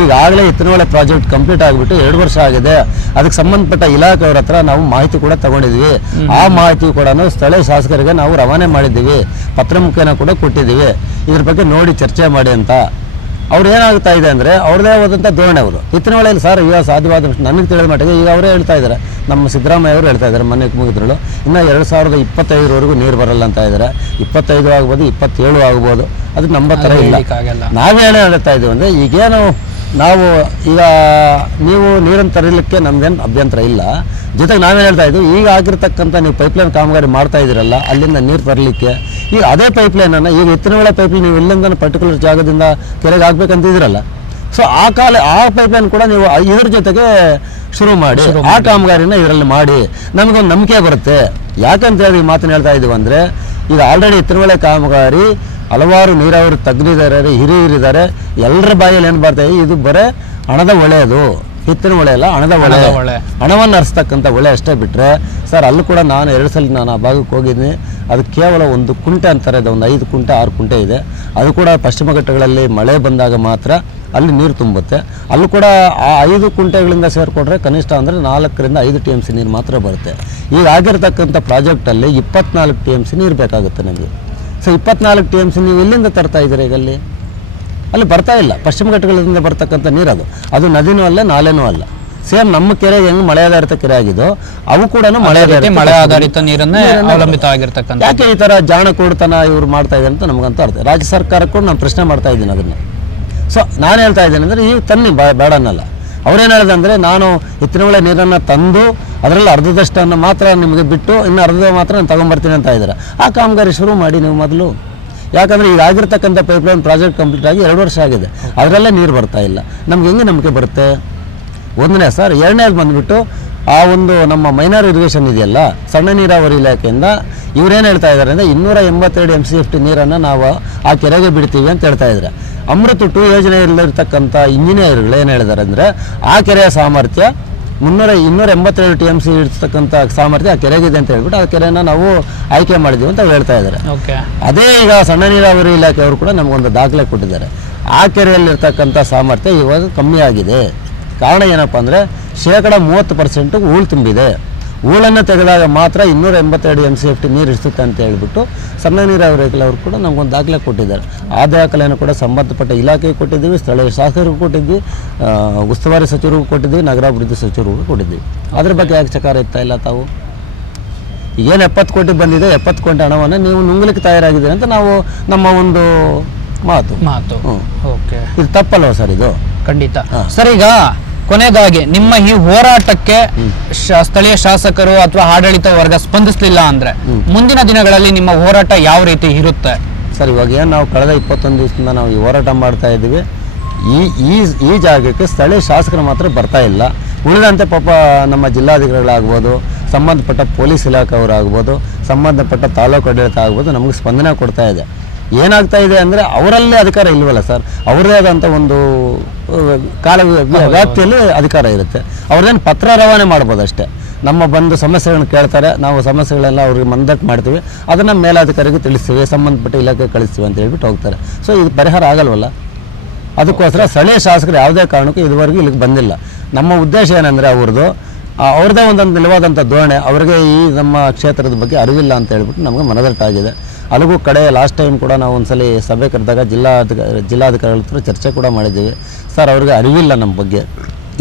ಈಗಾಗಲೇ ಎತ್ತಿನಹೊಳೆ ಪ್ರಾಜೆಕ್ಟ್ ಕಂಪ್ಲೀಟ್ ಆಗಿಬಿಟ್ಟು 2 ವರ್ಷ ಆಗಿದೆ. ಅದಕ್ಕೆ ಸಂಬಂಧಪಟ್ಟ ಇಲಾಖೆಯವ್ರ ಹತ್ರ ನಾವು ಮಾಹಿತಿ ಕೂಡ ತಗೊಂಡಿದ್ವಿ. ಆ ಮಾಹಿತಿ ಕೂಡ ಸ್ಥಳೀಯ ಶಾಸಕರಿಗೆ ನಾವು ರವಾನೆ ಮಾಡಿದ್ದೀವಿ, ಪತ್ರ ಮುಖೇನ ಕೂಡ ಕೊಟ್ಟಿದ್ದೀವಿ, ಇದ್ರ ಬಗ್ಗೆ ನೋಡಿ ಚರ್ಚೆ ಮಾಡಿ ಅಂತ. ಅವ್ರು ಏನಾಗ್ತಾ ಇದೆ ಅಂದರೆ, ಅವ್ರದೇ ಆದಂಥ ಧೋರಣೆ. ಅವರು ಎತ್ತಿನಹೊಳೆಯಲ್ಲಿ ಸರ್ ಈಗ ಸಾಧ್ಯವಾದಷ್ಟು ನನಗೆ ತಿಳಿದ ಮಟ್ಟಿಗೆ ಈಗ ಅವರೇ ಹೇಳ್ತಾ ಇದ್ದಾರೆ, ನಮ್ಮ ಸಿದ್ದರಾಮಯ್ಯ ಅವರು ಹೇಳ್ತಾ ಇದ್ದಾರೆ, ಮೊನ್ನೆ ಮುಗಿದ್ರಳು ಇನ್ನು 2025ವರೆಗೂ ನೀರು ಬರಲ್ಲ ಅಂತ ಇದ್ದಾರೆ. 25 ಆಗ್ಬೋದು, 27 ಆಗ್ಬೋದು, ಅದಕ್ಕೆ ನಮ್ಮ ಥರ ಇಲ್ಲ. ನಾವೇನೇ ಹೇಳ್ತಾ ಇದ್ದೀವಿ ಅಂದರೆ, ಈಗೇನು ನಾವು ಈಗ ನೀವು ನೀರನ್ನು ತರಲಿಕ್ಕೆ ನಮ್ದೇನು ಅಭ್ಯಂತರ ಇಲ್ಲ. ಜೊತೆಗೆ ನಾವೇನು ಹೇಳ್ತಾ ಇದ್ದೀವಿ, ಈಗ ಆಗಿರ್ತಕ್ಕಂಥ ನೀವು ಪೈಪ್ಲೈನ್ ಕಾಮಗಾರಿ ಮಾಡ್ತಾ ಇದ್ದೀರಲ್ಲ, ಅಲ್ಲಿಂದ ನೀರು ತರಲಿಕ್ಕೆ ಈಗ ಅದೇ ಪೈಪ್ಲೈನನ್ನು ಈಗ ಎತ್ತಿನಹೊಳೆ ಪೈಪ್ಲೈನ್ ನೀವು ಇಲ್ಲಿಂದ ಪರ್ಟಿಕ್ಯುಲರ್ ಜಾಗದಿಂದ ಕೆರೆಗೆ ಹಾಕ್ಬೇಕಂತಿದ್ದೀರಲ್ಲ, ಸೊ ಆ ಪೈಪ್ಲೈನ್ ಕೂಡ ನೀವು ಇದ್ರ ಜೊತೆಗೆ ಶುರು ಮಾಡಿ ಆ ಕಾಮಗಾರಿನ ಇದರಲ್ಲಿ ಮಾಡಿ, ನಮಗೊಂದು ನಂಬಿಕೆ ಬರುತ್ತೆ. ಯಾಕಂತ ಹೇಳಿ ಈ ಮಾತನ್ನು ಹೇಳ್ತಾ ಇದ್ದೀವಿ ಅಂದರೆ, ಈಗ ಆಲ್ರೆಡಿ ಎತ್ತಿನಹೊಳೆ ಕಾಮಗಾರಿ ಹಲವಾರು ನೀರಾವರಿ ತಜ್ಞರಿದ್ದಾರೆ, ಹಿರಿಯರಿದ್ದಾರೆ, ಎಲ್ಲರ ಬಾಯಲ್ಲಿ ಏನು ಬರ್ತಾ ಇದೆ, ಇದು ಬರೀ ಹಣದ ಹೊಳೆಯದು, ಎತ್ತಿನ ಹೊಳೆ ಅಲ್ಲ, ಹಣದ ಹೊಳೆ, ಹಣವನ್ನು ಹರಿಸ್ತಕ್ಕಂಥ ಹೊಳೆ ಅಷ್ಟೇ ಬಿಟ್ಟರೆ ಸರ್, ಅಲ್ಲೂ ಕೂಡ ನಾನು 2 ಸಲ ನಾನು ಆ ಭಾಗಕ್ಕೆ ಹೋಗಿದ್ದೀನಿ. ಅದು ಕೇವಲ 1 ಕುಂಟೆ ಅಂತಾರೆ, ಅದು ಒಂದು 5 ಕುಂಟೆ 6 ಕುಂಟೆ ಇದೆ. ಅದು ಕೂಡ ಪಶ್ಚಿಮ ಘಟ್ಟಗಳಲ್ಲಿ ಮಳೆ ಬಂದಾಗ ಮಾತ್ರ ಅಲ್ಲಿ ನೀರು ತುಂಬುತ್ತೆ. ಅಲ್ಲೂ ಕೂಡ ಆ 5 ಕುಂಟೆಗಳಿಂದ ಸೇರಿಕೊಂಡ್ರೆ ಕನಿಷ್ಠ ಅಂದರೆ 4 ರಿಂದ 5 TMC ನೀರು ಮಾತ್ರ ಬರುತ್ತೆ. ಈಗ ಆಗಿರ್ತಕ್ಕಂಥ ಪ್ರಾಜೆಕ್ಟಲ್ಲಿ 24 TMC ನೀರು ಬೇಕಾಗುತ್ತೆ ನಮಗೆ. ಸೊ 24 TMC ನೀವು ಎಲ್ಲಿಂದ ತರ್ತಾ ಇದ್ದೀರಿ? ಈಗ ಅಲ್ಲಿ ಬರ್ತಾ ಇಲ್ಲ. ಪಶ್ಚಿಮ ಘಟ್ಟಗಳಿಂದ ಬರ್ತಕ್ಕಂಥ ನೀರು ಅದು ನದಿನೂ ಅಲ್ಲ, ನಾಲೆನೂ ಅಲ್ಲ. ಸೇಮ್ ನಮ್ಮ ಕೆರೆ ಹೆಂಗೆ ಮಳೆ ಆಧಾರಿತ ಕೆರೆ ಆಗಿದೋ ಅವು ಕೂಡ ಮಳೆ ಆಧಾರಿತ ನೀರನ್ನೇ ಅವಲಂಬಿತ ಆಗಿರ್ತಕ್ಕಂಥ. ಯಾಕೆ ಈ ಥರ ಜಾಣ ಕೊಡ್ತಾನ ಇವ್ರು ಮಾಡ್ತಾ ಇದ್ದಾರೆ ಅಂತ ನಮಗಂತ ಅರ್ಥ. ರಾಜ್ಯ ಸರ್ಕಾರಕ್ಕೂ ನಾನು ಪ್ರಶ್ನೆ ಮಾಡ್ತಾ ಇದ್ದೀನಿ ಅದನ್ನು. ಸೊ ನಾನು ಹೇಳ್ತಾ ಇದ್ದೇನೆ ಅಂದರೆ, ನೀವು ತನ್ನಿ ಬೇಡ ಅನ್ನಲ್ಲ. ಅವ್ರೇನು ಹೇಳಿದಂದರೆ, ನಾನು ಎತ್ತಿನಹೊಳೆ ನೀರನ್ನು ತಂದು ಅದರಲ್ಲಿ ಅರ್ಧದಷ್ಟನ್ನು ಮಾತ್ರ ನಿಮಗೆ ಬಿಟ್ಟು ಇನ್ನು ಅರ್ಧ ಮಾತ್ರ ನಾನು ತೊಗೊಂಬರ್ತೀನಿ ಅಂತ ಇದ್ದಾರೆ. ಆ ಕಾಮಗಾರಿ ಶುರು ಮಾಡಿ ನೀವು ಮೊದಲು. ಯಾಕಂದರೆ ಈಗ ಆಗಿರ್ತಕ್ಕಂಥ ಪೈಪ್ಲೈನ್ ಪ್ರಾಜೆಕ್ಟ್ ಕಂಪ್ಲೀಟ್ ಆಗಿ 2 ವರ್ಷ ಆಗಿದೆ, ಅದರಲ್ಲೇ ನೀರು ಬರ್ತಾ ಇಲ್ಲ. ನಮ್ಗೆ ಹೆಂಗೆ ನಂಬಿಕೆ ಬರುತ್ತೆ? ಒಂದನೇ ಸರ್. ಎರಡನೇದು ಬಂದುಬಿಟ್ಟು ಆ ಒಂದು ನಮ್ಮ ಮೈನರ್ ಇರಿಗೇಷನ್ ಇದೆಯಲ್ಲ, ಸಣ್ಣ ನೀರಾವರಿ ಇಲಾಖೆಯಿಂದ ಇವರೇನು ಹೇಳ್ತಾ ಇದ್ದಾರೆ ಅಂದರೆ, 282 MCFT ನೀರನ್ನು ನಾವು ಆ ಕೆರೆಗೆ ಬಿಡ್ತೀವಿ ಅಂತ ಹೇಳ್ತಾ ಇದ್ದಾರೆ. ಅಮೃತ 2 ಯೋಜನೆಯಲ್ಲಿರ್ತಕ್ಕಂಥ ಇಂಜಿನಿಯರ್ಗಳು ಏನು ಹೇಳಿದ್ದಾರೆ ಅಂದರೆ, ಆ ಕೆರೆಯ ಸಾಮರ್ಥ್ಯ 282 TMC ಇರ್ತಕ್ಕಂಥ ಸಾಮರ್ಥ್ಯ ಆ ಕೆರೆಗಿದೆ ಅಂತ ಹೇಳ್ಬಿಟ್ಟು ಆ ಕೆರೆಯನ್ನು ನಾವು ಆಯ್ಕೆ ಮಾಡಿದ್ದೀವಿ ಅಂತ ಹೇಳ್ತಾ ಇದ್ದಾರೆ. ಅದೇ ಈಗ ಸಣ್ಣ ನೀರಾವರಿ ಇಲಾಖೆಯವರು ಕೂಡ ನಮಗೊಂದು ದಾಖಲೆ ಕೊಟ್ಟಿದ್ದಾರೆ. ಆ ಕೆರೆಯಲ್ಲಿರ್ತಕ್ಕಂಥ ಸಾಮರ್ಥ್ಯ ಇವಾಗ ಕಮ್ಮಿ ಆಗಿದೆ. ಕಾರಣ ಏನಪ್ಪ ಅಂದರೆ, 30% ಹೂಳು ತುಂಬಿದೆ. ಹೂಳನ್ನು ತೆಗೆದಾಗ ಮಾತ್ರ 282 MCFT ನೀರು ಇರಿಸುತ್ತೆ ಅಂತ ಹೇಳ್ಬಿಟ್ಟು ಸಣ್ಣ ನೀರಾವರಿ ಇಲಾಖೆಯವರು ಕೂಡ ನಮಗೊಂದು ದಾಖಲೆ ಕೊಟ್ಟಿದ್ದಾರೆ. ಆ ದಾಖಲೆಯನ್ನು ಕೂಡ ಸಂಬಂಧಪಟ್ಟ ಇಲಾಖೆಗೆ ಕೊಟ್ಟಿದ್ದೀವಿ, ಸ್ಥಳೀಯ ಶಾಸಕರಿಗೂ ಕೊಟ್ಟಿದ್ವಿ, ಉಸ್ತುವಾರಿ ಸಚಿವರಿಗೂ ಕೊಟ್ಟಿದ್ವಿ, ನಗರಾಭಿವೃದ್ಧಿ ಸಚಿವರಿಗೂ ಕೊಟ್ಟಿದ್ವಿ. ಅದ್ರ ಬಗ್ಗೆ ಯಾಕೆ ಚಕಾರ ಇರ್ತಾ ಇಲ್ಲ ತಾವು? ಏನು 70 ಕೋಟಿ ಬಂದಿದೆ, 70 ಕೋಟಿ ಹಣವನ್ನು ನೀವು ನುಂಗ್ಲಿಕ್ಕೆ ತಯಾರಾಗಿದೆ ಅಂತ ನಾವು ನಮ್ಮ ಒಂದು ಮಾತು. ಇದು ತಪ್ಪಲ್ವ ಸರ್? ಇದು ಖಂಡಿತ ಸರ್. ಈಗ ಕೊನೆಯದಾಗಿ ನಿಮ್ಮ ಈ ಹೋರಾಟಕ್ಕೆ ಸ್ಥಳೀಯ ಶಾಸಕರು ಅಥವಾ ಆಡಳಿತ ವರ್ಗ ಸ್ಪಂದಿಸಲಿಲ್ಲ ಅಂದ್ರೆ ಮುಂದಿನ ದಿನಗಳಲ್ಲಿ ನಿಮ್ಮ ಹೋರಾಟ ಯಾವ ರೀತಿ ಇರುತ್ತೆ ಸರ್? ಇವಾಗ ಏನು ನಾವು ಕಳೆದ 21 ದಿವಸದಿಂದ ನಾವು ಈ ಹೋರಾಟ ಮಾಡ್ತಾ ಇದ್ದೀವಿ. ಈ ಜಾಗಕ್ಕೆ ಸ್ಥಳೀಯ ಶಾಸಕರು ಮಾತ್ರ ಬರ್ತಾ ಇಲ್ಲ. ಉಳಿದಂತೆ ಪಾಪ ನಮ್ಮ ಜಿಲ್ಲಾಧಿಕಾರಿಗಳಾಗ್ಬೋದು, ಸಂಬಂಧಪಟ್ಟ ಪೊಲೀಸ್ ಇಲಾಖೆಯವರಾಗ್ಬೋದು, ಸಂಬಂಧಪಟ್ಟ ತಾಲೂಕು ಆಡಳಿತ ಆಗ್ಬೋದು, ನಮಗೆ ಸ್ಪಂದನೆ ಕೊಡ್ತಾ ಇದೆ. ಏನಾಗ್ತಾ ಇದೆ ಅಂದರೆ, ಅವರಲ್ಲೇ ಅಧಿಕಾರ ಇಲ್ವಲ್ಲ ಸರ್, ಅವರದೇ ಆದಂಥ ಒಂದು ವ್ಯಾಪ್ತಿಯಲ್ಲಿ ಅಧಿಕಾರ ಇರುತ್ತೆ. ಅವ್ರದ್ದೇನು ಪತ್ರ ರವಾನೆ ಮಾಡ್ಬೋದು ಅಷ್ಟೇ. ನಮ್ಮ ಬಂದು ಸಮಸ್ಯೆಗಳನ್ನು ಕೇಳ್ತಾರೆ, ನಾವು ಸಮಸ್ಯೆಗಳೆಲ್ಲ ಅವ್ರಿಗೆ ಮಂದಟ್ಟು ಮಾಡ್ತೀವಿ, ಅದನ್ನು ಮೇಲಾಧಿಕಾರಿಗೆ ತಿಳಿಸ್ತೀವಿ, ಸಂಬಂಧಪಟ್ಟ ಇಲಾಖೆಗೆ ಕಳಿಸ್ತೀವಿ ಅಂತ ಹೇಳ್ಬಿಟ್ಟು ಹೋಗ್ತಾರೆ. ಸೊ ಇದು ಪರಿಹಾರ ಆಗಲ್ವಲ್ಲ. ಅದಕ್ಕೋಸ್ಕರ ಸ್ಥಳೀಯ ಶಾಸಕರು ಯಾವುದೇ ಕಾರಣಕ್ಕೂ ಇದುವರೆಗೂ ಇಲ್ಲಿಗೆ ಬಂದಿಲ್ಲ. ನಮ್ಮ ಉದ್ದೇಶ ಏನಂದರೆ, ಅವ್ರದ್ದೇ ಒಂದೊಂದು ನಿಲುವಾದಂಥ ಧೋರಣೆ, ಅವರಿಗೆ ಈ ನಮ್ಮ ಕ್ಷೇತ್ರದ ಬಗ್ಗೆ ಅರಿವಿಲ್ಲ ಅಂತ ಹೇಳ್ಬಿಟ್ಟು ನಮಗೆ ಮನದಟ್ಟಾಗಿದೆ. ಅಲ್ಲಿಗೂ ಕಡೆ ಲಾಸ್ಟ್ ಟೈಮ್ ಕೂಡ ನಾವು ಒಂದ್ಸಲ ಸಭೆ ಕರೆದಾಗ ಜಿಲ್ಲಾಧಿಕಾರಿಗಳ ಹತ್ರ ಚರ್ಚೆ ಕೂಡ ಮಾಡಿದ್ದೀವಿ. ಸರ್, ಅವ್ರಿಗೆ ಅರಿವಿಲ್ಲ ನಮ್ಮ ಬಗ್ಗೆ,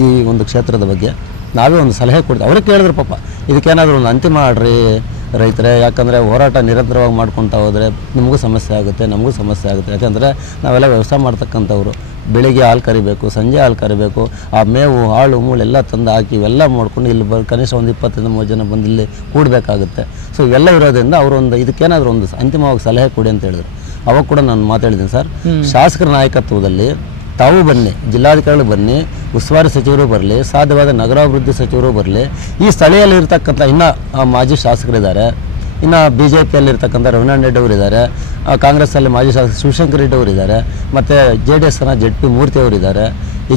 ಈ ಒಂದು ಕ್ಷೇತ್ರದ ಬಗ್ಗೆ. ನಾವೇ ಒಂದು ಸಲಹೆ ಕೊಡ್ತೀವಿ. ಅವ್ರಿಗೆ ಕೇಳಿದ್ರು, ಪಾಪ ಇದಕ್ಕೇನಾದರೂ ಒಂದು ಅಂತಿಮ ಮಾಡ್ರಿ ರೈತರೇ, ಯಾಕಂದರೆ ಹೋರಾಟ ನಿರಂತರವಾಗಿ ಮಾಡ್ಕೊತಾ ಹೋದರೆ ನಿಮಗೂ ಸಮಸ್ಯೆ ಆಗುತ್ತೆ, ನಮಗೂ ಸಮಸ್ಯೆ ಆಗುತ್ತೆ. ಯಾಕಂದರೆ ನಾವೆಲ್ಲ ವ್ಯವಸಾಯ ಮಾಡ್ತಕ್ಕಂಥವ್ರು. ಬೆಳಿಗ್ಗೆ ಹಾಲು ಕರಿಬೇಕು, ಸಂಜೆ ಹಾಲು ಕರಿಬೇಕು, ಆ ಮೇವು ಹಾಳು ಮೂಳೆಲ್ಲ ತಂದು ಹಾಕಿ ಇವೆಲ್ಲ ಮಾಡ್ಕೊಂಡು ಇಲ್ಲಿ ಕನಿಷ್ಠ ಒಂದು 20-30 ಜನ ಬಂದು ಇಲ್ಲಿ ಕೂಡಬೇಕಾಗುತ್ತೆ. ಸೊ ಇವೆಲ್ಲ ಇರೋದ್ರಿಂದ ಅವರೊಂದು ಇದಕ್ಕೇನಾದರೂ ಒಂದು ಅಂತಿಮವಾಗಿ ಸಲಹೆ ಕೊಡಿ ಅಂತ ಹೇಳಿದ್ರು. ಅವಾಗ ಕೂಡ ನಾನು ಮಾತಾಡಿದ್ದೀನಿ ಸರ್, ಶಾಸಕರ ನಾಯಕತ್ವದಲ್ಲಿ ತಾವು ಬನ್ನಿ, ಜಿಲ್ಲಾಧಿಕಾರಿಗಳು ಬನ್ನಿ, ಉಸ್ತುವಾರಿ ಸಚಿವರು ಬರಲಿ, ಸಾಧ್ಯವಾದ ನಗರಾಭಿವೃದ್ಧಿ ಸಚಿವರು ಬರಲಿ, ಈ ಸ್ಥಳೀಯಲ್ಲಿ ಇರ್ತಕ್ಕಂಥ ಇನ್ನೂ ಮಾಜಿ ಶಾಸಕರಿದ್ದಾರೆ, ಇನ್ನು ಬಿ ಜೆ ಪಿಯಲ್ಲಿರ್ತಕ್ಕಂಥ ರಘುನಾಥ್ ರೆಡ್ಡಿ ಅವರಿದ್ದಾರೆ, ಕಾಂಗ್ರೆಸ್ಸಲ್ಲಿ ಮಾಜಿ ಶಾಸಕ ಶಿವಶಂಕರ್ ರೆಡ್ಡಿ ಅವರಿದ್ದಾರೆ, ಮತ್ತು JDS ZP ಮೂರ್ತಿ ಅವರಿದ್ದಾರೆ,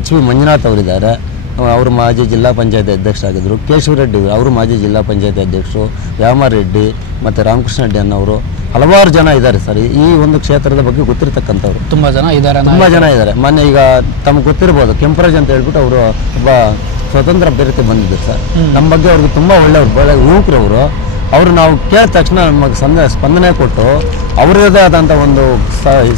HP ಮಂಜುನಾಥ್ ಅವರಿದ್ದಾರೆ, ಅವರು ಮಾಜಿ ಜಿಲ್ಲಾ ಪಂಚಾಯತಿ ಅಧ್ಯಕ್ಷರಾಗಿದ್ದರು, ಕೇಶವ ರೆಡ್ಡಿ ಅವರು ಮಾಜಿ ಜಿಲ್ಲಾ ಪಂಚಾಯತಿ ಅಧ್ಯಕ್ಷರು, ವ್ಯಾಮರ್ ರೆಡ್ಡಿ ಮತ್ತು ರಾಮಕೃಷ್ಣ ರೆಡ್ಡಿ ಅನ್ನೋರು ಹಲವಾರು ಜನ ಇದ್ದಾರೆ ಸರ್. ಈ ಒಂದು ಕ್ಷೇತ್ರದ ಬಗ್ಗೆ ಗೊತ್ತಿರತಕ್ಕಂಥವ್ರು ತುಂಬ ಜನ ಇದ್ದಾರೆ. ಮೊನ್ನೆ ಈಗ ತಮಗೆ ಗೊತ್ತಿರ್ಬೋದು, ಕೆಂಪರಾಜ್ ಅಂತ ಹೇಳ್ಬಿಟ್ಟು ಅವರು ಒಬ್ಬ ಸ್ವತಂತ್ರ ಅಭ್ಯರ್ಥಿ ಬಂದಿದ್ದರು ಸರ್. ನಮ್ಮ ಬಗ್ಗೆ ಅವ್ರಿಗೆ ತುಂಬ ಒಳ್ಳೆಯವರು, ಯುವಕರವರು. ಅವರು ನಾವು ಕೇಳಿದ ತಕ್ಷಣ ನಮಗೆ ಸ್ಪಂದನೆ ಕೊಟ್ಟು ಅವರದೇ ಆದಂಥ ಒಂದು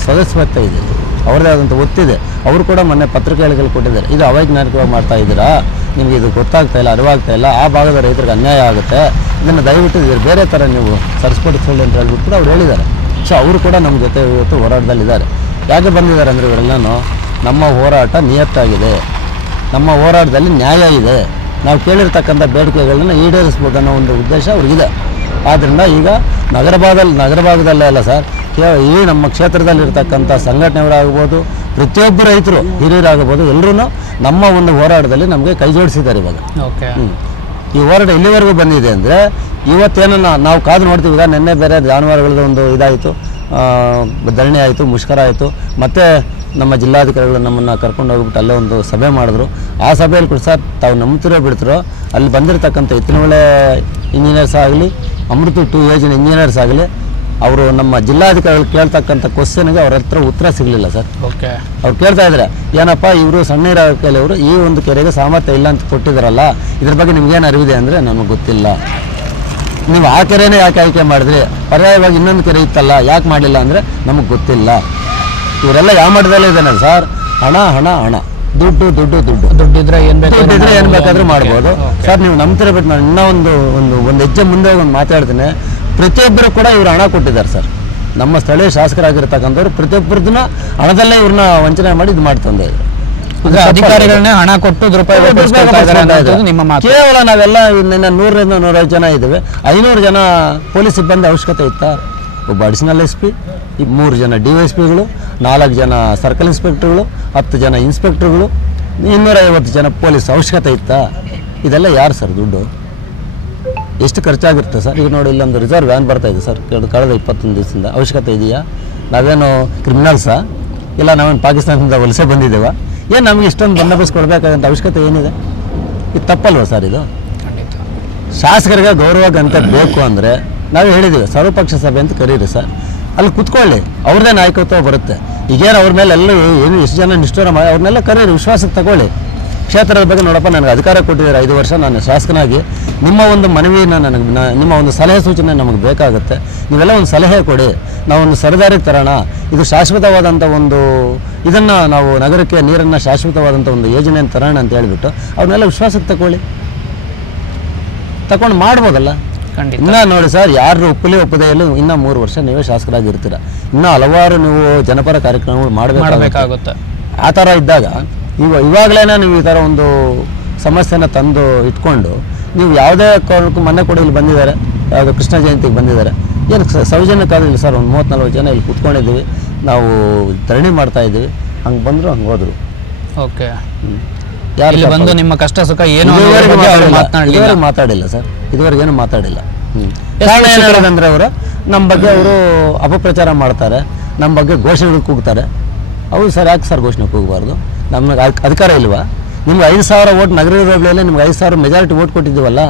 ಸದಸ್ಯತ್ವ ಇದೆ, ಅವ್ರದ್ದೇ ಆದಂಥ ಒತ್ತಿದೆ. ಅವರು ಕೂಡ ಮೊನ್ನೆ ಪತ್ರಿಕೆಗಳಿಗೆ ಕೊಟ್ಟಿದ್ದಾರೆ, ಇದು ಅವೈಜ್ಞಾನಿಕವಾಗಿ ಮಾಡ್ತಾ ಇದ್ದೀರಾ, ನಿಮಗೆ ಇದು ಗೊತ್ತಾಗ್ತಾ ಇಲ್ಲ, ಅರಿವಾಗ್ತಾ ಇಲ್ಲ, ಆ ಭಾಗದ ರೈತರಿಗೆ ಅನ್ಯಾಯ ಆಗುತ್ತೆ, ಇದನ್ನು ದಯವಿಟ್ಟು ಬೇರೆ ಥರ ನೀವು ಸರಿಸ್ಪಡಿಸಲಿ ಅಂತ ಹೇಳ್ಬಿಟ್ಟು ಕೂಡ ಅವ್ರು ಹೇಳಿದ್ದಾರೆ. ಸೊ ಅವರು ಕೂಡ ನಮ್ಮ ಜೊತೆ ಇವತ್ತು ಹೋರಾಟದಲ್ಲಿದ್ದಾರೆ. ಯಾಕೆ ಬಂದಿದ್ದಾರೆ ಅಂದರೆ ಇವರೆಲ್ಲನೂ ನಮ್ಮ ಹೋರಾಟ ನಿಯತ್ತಾಗಿದೆ, ನಮ್ಮ ಹೋರಾಟದಲ್ಲಿ ನ್ಯಾಯ ಇದೆ, ನಾವು ಕೇಳಿರ್ತಕ್ಕಂಥ ಬೇಡಿಕೆಗಳನ್ನ ಈಡೇರಿಸ್ಬೋದು ಅನ್ನೋ ಒಂದು ಉದ್ದೇಶ ಅವ್ರಿಗಿದೆ. ಆದ್ದರಿಂದ ಈಗ ನಗರ ಭಾಗದಲ್ಲೇ ಅಲ್ಲ ಸರ್, ಈ ನಮ್ಮ ಕ್ಷೇತ್ರದಲ್ಲಿರ್ತಕ್ಕಂಥ ಸಂಘಟನೆಗಳಾಗ್ಬೋದು, ಪ್ರತಿಯೊಬ್ಬ ರೈತರು ಹಿರಿಯರಾಗಬಹುದು, ಎಲ್ಲರೂ ನಮ್ಮ ಒಂದು ಹೋರಾಟದಲ್ಲಿ ನಮಗೆ ಕೈ ಜೋಡಿಸಿದ್ದಾರೆ ಇವಾಗ. ಈ ಹೋರಾಟ ಇಲ್ಲಿವರೆಗೂ ಬಂದಿದೆ ಅಂದರೆ ಇವತ್ತೇನೋ ನಾವು ಕಾದು ನೋಡ್ತೀವಿ. ಈಗ ನಿನ್ನೆ ಬೇರೆ ಜಾನುವಾರುಗಳದ್ದು ಒಂದು ಇದಾಯಿತು, ಧರಣಿ ಆಯಿತು, ಮುಷ್ಕರ ಆಯಿತು, ಮತ್ತು ನಮ್ಮ ಜಿಲ್ಲಾಧಿಕಾರಿಗಳು ನಮ್ಮನ್ನು ಕರ್ಕೊಂಡು ಹೋಗ್ಬಿಟ್ಟು ಅಲ್ಲೇ ಒಂದು ಸಭೆ ಮಾಡಿದ್ರು. ಆ ಸಭೆಯಲ್ಲಿ ಕೂಡ ಸರ್ ತಾವು ನಂಬ್ತಿರೋ ಬಿಡ್ತಿರೋ ಅಲ್ಲಿ ಬಂದಿರತಕ್ಕಂಥ ಎತ್ತಿನಹೊಳೆ ಇಂಜಿನಿಯರ್ಸ್ ಆಗಲಿ, ಅಮೃತ 2 ಯೋಜನೆ ಇಂಜಿನಿಯರ್ಸ್ ಆಗಲಿ, ಅವರು ನಮ್ಮ ಜಿಲ್ಲಾಧಿಕಾರಿಗಳು ಕೇಳ್ತಕ್ಕಂಥ ಕ್ವಶನ್ಗೆ ಅವ್ರ ಹತ್ರ ಉತ್ತರ ಸಿಗಲಿಲ್ಲ ಸರ್. ಅವ್ರು ಕೇಳ್ತಾ ಇದ್ದಾರೆ, ಏನಪ್ಪ ಇವರು ಸಣ್ಣ ನೀರಾವರಿಯವರು ಈ ಒಂದು ಕೆರೆಗೆ ಸಾಮರ್ಥ್ಯ ಇಲ್ಲ ಅಂತ ಕೊಟ್ಟಿದ್ದಾರಲ್ಲ, ಇದ್ರ ಬಗ್ಗೆ ನಿಮ್ಗೇನು ಅರಿವಿದೆ ಅಂದರೆ ನಮಗೆ ಗೊತ್ತಿಲ್ಲ. ನೀವು ಆ ಕೆರೆನೇ ಯಾಕೆ ಆಯ್ಕೆ ಮಾಡಿದ್ರಿ, ಪರ್ಯಾಯವಾಗಿ ಇನ್ನೊಂದು ಕೆರೆ ಇತ್ತಲ್ಲ ಯಾಕೆ ಮಾಡಲಿಲ್ಲ ಅಂದರೆ ನಮಗೆ ಗೊತ್ತಿಲ್ಲ. ಇವರೆಲ್ಲ ಯಾವ ಮಟ್ಟದಲ್ಲೇ ಇದ್ದಾನೆ ಸರ್, ಹಣ ಹಣ ಹಣ, ದುಡ್ಡಿದ್ರೆ ಏನು ಬೇಕಾದರೂ ಮಾಡ್ಬೋದು ಸರ್. ನೀವು ನಂಬ್ತಿರಬೇಕು. ನಾನು ಇನ್ನೂ ಒಂದು ಹೆಜ್ಜೆ ಮುಂದೆ ಒಂದು ಮಾತಾಡ್ತೀನಿ. ಪ್ರತಿಯೊಬ್ಬರು ಕೂಡ ಇವರು ಹಣ ಕೊಟ್ಟಿದ್ದಾರೆ ಸರ್. ನಮ್ಮ ಸ್ಥಳೀಯ ಶಾಸಕರಾಗಿರ್ತಕ್ಕಂಥವ್ರು ಪ್ರತಿಯೊಬ್ಬರದನ್ನ ಹಣದಲ್ಲೇ ಇವ್ರನ್ನ ವಂಚನೆ ಮಾಡಿ ಇದು ಮಾಡ್ತಂದೆ. ಅಧಿಕಾರಿಗಳನ್ನೇ ಹಣ ಕೊಟ್ಟು ಕೇವಲ ನಾವೆಲ್ಲ 100ರಿಂದ 150 ಜನ ಇದ್ದೇವೆ. 500 ಜನ ಪೊಲೀಸ್ ಸಿಬ್ಬಂದಿ ಅವಶ್ಯಕತೆ ಇತ್ತಾ? ಒಬ್ಬ ಅಡಿಷನಲ್ SP, 3 ಜನ DYSPಗಳು, 4 ಜನ ಸರ್ಕಲ್ ಇನ್ಸ್ಪೆಕ್ಟರ್ಗಳು, 10 ಜನ ಇನ್ಸ್ಪೆಕ್ಟರ್ಗಳು, 250 ಜನ ಪೊಲೀಸ್ ಅವಶ್ಯಕತೆ ಇತ್ತಾ? ಇದೆಲ್ಲ ಯಾರು ಸರ್ ದುಡ್ಡು? ಎಷ್ಟು ಖರ್ಚಾಗಿರುತ್ತೆ ಸರ್? ಈಗ ನೋಡಿ, ಇಲ್ಲೊಂದು ರಿಸರ್ವ್ ವ್ಯಾನ್ ಬರ್ತಾ ಇದೆ ಸರ್, ಕಳೆದ 21 ದಿವಸದಿಂದ. ಅವಶ್ಯಕತೆ ಇದೆಯಾ? ನಾವೇನು ಕ್ರಿಮಿನಲ್ಸಾ? ಇಲ್ಲ ನಾವೇನು ಪಾಕಿಸ್ತಾನದಿಂದ ವಲಸೆ ಬಂದಿದ್ದೇವಾ? ಏನು ನಮಗೆ ಇಷ್ಟೊಂದು ಬಂದೋಬಸ್ತ್ ಕೊಡಬೇಕಾದಂಥ ಅವಶ್ಯಕತೆ ಏನಿದೆ? ಇದು ತಪ್ಪಲ್ವ ಸರ್? ಇದು ಶಾಸಕರಿಗೆ ಗೌರವ ಗಂಟೆ ಬೇಕು ಅಂದರೆ ನಾವು ಹೇಳಿದ್ದೀವಿ, ಸರ್ವಪಕ್ಷ ಸಭೆ ಅಂತ ಕರೀರಿ ಸರ್, ಅಲ್ಲಿ ಕುತ್ಕೊಳ್ಳಿ, ಅವ್ರದ್ದೇ ನಾಯಕತ್ವ ಬರುತ್ತೆ. ಈಗೇನು ಅವ್ರ ಮೇಲೆ ಎಲ್ಲ ಏನು ಎಷ್ಟು ಜನ ನಿಷ್ಠೂರ ಮಾಡಿ ಅವ್ರನ್ನೆಲ್ಲ ಕರೀರಿ, ವಿಶ್ವಾಸಕ್ಕೆ ತಗೊಳ್ಳಿ. ಕ್ಷೇತ್ರದ ಬಗ್ಗೆ ನೋಡಪ್ಪ, ನನಗೆ ಅಧಿಕಾರ ಕೊಟ್ಟಿದ್ದಾರೆ 5 ವರ್ಷ, ನಾನು ಶಾಸಕನಾಗಿ ನಿಮ್ಮ ಒಂದು ಮನವಿನ ನಿಮ್ಮ ಒಂದು ಸಲಹೆ ಸೂಚನೆ ನಮಗೆ ಬೇಕಾಗುತ್ತೆ. ನೀವೆಲ್ಲ ಒಂದು ಸಲಹೆ ಕೊಡಿ, ನಾವೊಂದು ಸರದಾರಿಗೆ ತರೋಣ, ಇದು ಶಾಶ್ವತವಾದಂಥ ಒಂದು ಇದನ್ನು ನಾವು ನಗರಕ್ಕೆ ನೀರನ್ನು ಶಾಶ್ವತವಾದಂಥ ಒಂದು ಯೋಜನೆಯನ್ನು ತರೋಣ ಅಂತ ಹೇಳಿಬಿಟ್ಟು ಅವ್ರನ್ನೆಲ್ಲ ವಿಶ್ವಾಸಕ್ಕೆ ತಗೊಂಡು ಮಾಡ್ಬೋದಲ್ಲ. ಇನ್ನೂ ನೋಡಿ ಸರ್, ಯಾರು ಒಪ್ಪದೇ ಇಲ್ಲ, ಇನ್ನೂ 3 ವರ್ಷ ನೀವೇ ಶಾಸಕರಾಗಿರ್ತೀರ, ಇನ್ನೂ ಹಲವಾರು ನೀವು ಜನಪರ ಕಾರ್ಯಕ್ರಮಗಳು ಮಾಡಬೇಕಾಗುತ್ತೆ. ಆ ಥರ ಇದ್ದಾಗ ಇವಾಗಲೇ ನೀವು ಈ ಥರ ಒಂದು ಸಮಸ್ಯೆನ ತಂದು ಇಟ್ಕೊಂಡು ನೀವು ಯಾವುದೇ ಕಾರಣಕ್ಕೂ ಮೊನ್ನೆ ಕೂಡ ಇಲ್ಲಿ ಬಂದಿದ್ದಾರೆ, ಯಾವುದೋ ಕೃಷ್ಣ ಜಯಂತಿಗೆ ಬಂದಿದ್ದಾರೆ, ಏನು ಸೌಜನ್ಯಕ್ಕಾಗಲಿಲ್ಲ ಸರ್. ಒಂದು 30-40 ಜನ ಇಲ್ಲಿ ಕೂತ್ಕೊಂಡಿದ್ದೀವಿ, ನಾವು ಧರಣಿ ಮಾಡ್ತಾ ಇದ್ದೀವಿ, ಹಂಗೆ ಬಂದರು ಹಂಗೆ ಹೋದರು. ಓಕೆ, ಯಾರು ಬಂದು ನಿಮ್ಮ ಕಷ್ಟ ಸುಖ ಏನು ಮಾತಾಡಿಲ್ಲ ಸರ್, ಇದುವರೆಗೇನು ಮಾತಾಡಿಲ್ಲ. ಕಾರಣ ಏನಾದ್ರೆ ಅವರು ನಮ್ಮ ಬಗ್ಗೆ ಅವರು ಅಪಪ್ರಚಾರ ಮಾಡ್ತಾರೆ, ನಮ್ಮ ಬಗ್ಗೆ ಘೋಷಣೆಗಳು ಕೂಗ್ತಾರೆ. ಹೌದು ಸರ್, ಯಾಕೆ ಸರ್ ಘೋಷಣೆ ಕೂಗಬಾರ್ದು? ನಮಗೆ ಅಧಿಕಾರ ಇಲ್ವಾ? ನಿಮ್ಗೆ 5,000 ಓಟ್ ನಗರ ಹೋಬಳಿಯಲ್ಲಿ ನಿಮ್ಗೆ 5,000 ಮೆಜಾರಿಟಿ ಓಟ್ ಕೊಟ್ಟಿದ್ದೀವಲ್ಲ,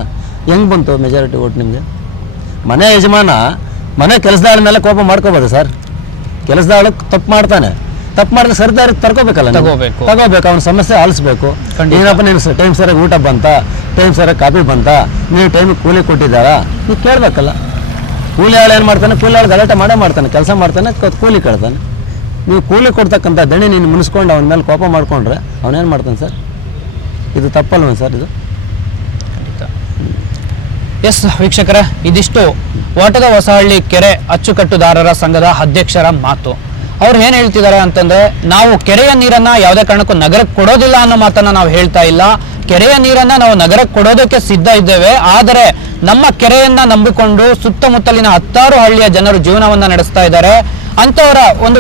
ಹೆಂಗೆ ಬಂತು ಮೆಜಾರಿಟಿ ಓಟ್ ನಿಮಗೆ? ಮನೆ ಯಜಮಾನ ಮನೆ ಕೆಲಸದಾಳ ಮೇಲೆ ಕೋಪ ಮಾಡ್ಕೋಬೋದು ಸರ್. ಕೆಲಸದಾಳ ತಪ್ಪು ಮಾಡ್ತಾನೆ, ತಪ್ಪು ಮಾಡಿದ್ರೆ ಸರ್ದಾರಿಗೆ ತಗೋಬೇಕು, ಅವನ ಸಮಸ್ಯೆ ಆಲಿಸ್ಬೇಕು. ಏನಪ್ಪ ನೀನು ಟೈಮ್ ಸರಿಯಾಗಿ ಊಟ ಬಂತ, ಟೈಮ್ ಸರಿಯಾಗಿ ಕಾಫಿ ಬಂತ, ನೀವು ಟೈಮಿಗೆ ಕೂಲಿ ಕೊಟ್ಟಿದ್ದಾರಾ? ನೀವು ಕೇಳಬೇಕಲ್ಲ. ಕೂಲಿ ಆಳು ಏನು ಮಾಡ್ತಾನೆ? ಕೂಲಿ ಆಳು ಗಲಾಟೆ ಮಾಡ್ತಾನೆ, ಕೆಲಸ ಮಾಡ್ತಾನೆ, ಕೂಲಿ ಕೇಳ್ತಾನೆ. ನೀವು ಕೂಲಿ ಕೊಡ್ತಕ್ಕಂಥ ದಣಿ ನೀನು ಮುನಿಸ್ಕೊಂಡು ಅವನ ಮೇಲೆ ಕೋಪ ಮಾಡ್ಕೊಂಡ್ರೆ ಅವನೇನು ಮಾಡ್ತಾನೆ ಸರ್? ಇದು ತಪ್ಪಲ್ವ ಸರ್? ಇದು ಎಸ್ ವೀಕ್ಷಕರೇ, ಇದಿಷ್ಟು ವಾಟದ ಹೊಸಹಳ್ಳಿ ಕೆರೆ ಅಚ್ಚುಕಟ್ಟುದಾರರ ಸಂಘದ ಅಧ್ಯಕ್ಷರ ಮಾತು. ಅವ್ರು ಏನು ಹೇಳ್ತಿದ್ದಾರೆ ಅಂತಂದ್ರೆ, ನಾವು ಕೆರೆಯ ನೀರನ್ನ ಯಾವುದೇ ಕಾರಣಕ್ಕೂ ನಗರಕ್ಕೆ ಕೊಡೋದಿಲ್ಲ ಅನ್ನೋ ಮಾತನ್ನ ನಾವು ಹೇಳ್ತಾ ಇಲ್ಲ. ಕೆರೆಯ ನೀರನ್ನ ನಾವು ನಗರಕ್ಕೆ ಕೊಡೋದಕ್ಕೆ ಸಿದ್ಧ ಇದ್ದೇವೆ. ಆದರೆ ನಮ್ಮ ಕೆರೆಯನ್ನ ನಂಬಿಕೊಂಡು ಸುತ್ತಮುತ್ತಲಿನ 10 ಹಳ್ಳಿಯ ಜನರು ಜೀವನವನ್ನ ನಡೆಸ್ತಾ ಇದ್ದಾರೆ. ಅಂತವರ ಒಂದು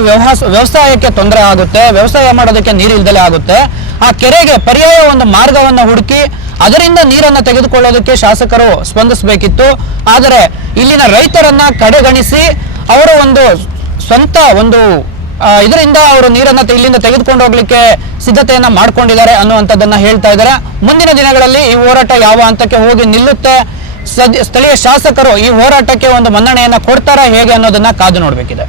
ವ್ಯವಸಾಯಕ್ಕೆ ತೊಂದರೆ ಆಗುತ್ತೆ, ವ್ಯವಸಾಯ ಮಾಡೋದಕ್ಕೆ ನೀರು ಇಲ್ದಲೇ ಆಗುತ್ತೆ. ಆ ಕೆರೆಗೆ ಪರ್ಯಾಯ ಒಂದು ಮಾರ್ಗವನ್ನು ಹುಡುಕಿ ಅದರಿಂದ ನೀರನ್ನು ತೆಗೆದುಕೊಳ್ಳೋದಕ್ಕೆ ಶಾಸಕರು ಸ್ಪಂದಿಸಬೇಕಿತ್ತು. ಆದರೆ ಇಲ್ಲಿನ ರೈತರನ್ನ ಕಡೆಗಣಿಸಿ ಅವರ ಒಂದು ಸ್ವಂತ ಒಂದು ಇದರಿಂದ ಅವರು ನೀರನ್ನ ಇಲ್ಲಿಂದ ತೆಗೆದುಕೊಂಡು ಹೋಗ್ಲಿಕ್ಕೆ ಸಿದ್ಧತೆಯನ್ನ ಮಾಡ್ಕೊಂಡಿದ್ದಾರೆ ಅನ್ನುವಂಥದ್ದನ್ನ ಹೇಳ್ತಾ ಇದ್ದಾರೆ. ಮುಂದಿನ ದಿನಗಳಲ್ಲಿ ಈ ಹೋರಾಟ ಯಾವ ಹಂತಕ್ಕೆ ಹೋಗಿ ನಿಲ್ಲುತ್ತೆ, ಸ್ಥಳೀಯ ಶಾಸಕರು ಈ ಹೋರಾಟಕ್ಕೆ ಒಂದು ಮನ್ನಣೆಯನ್ನ ಕೊಡ್ತಾರಾ ಹೇಗೆ ಅನ್ನೋದನ್ನ ಕಾದು ನೋಡಬೇಕಿದೆ.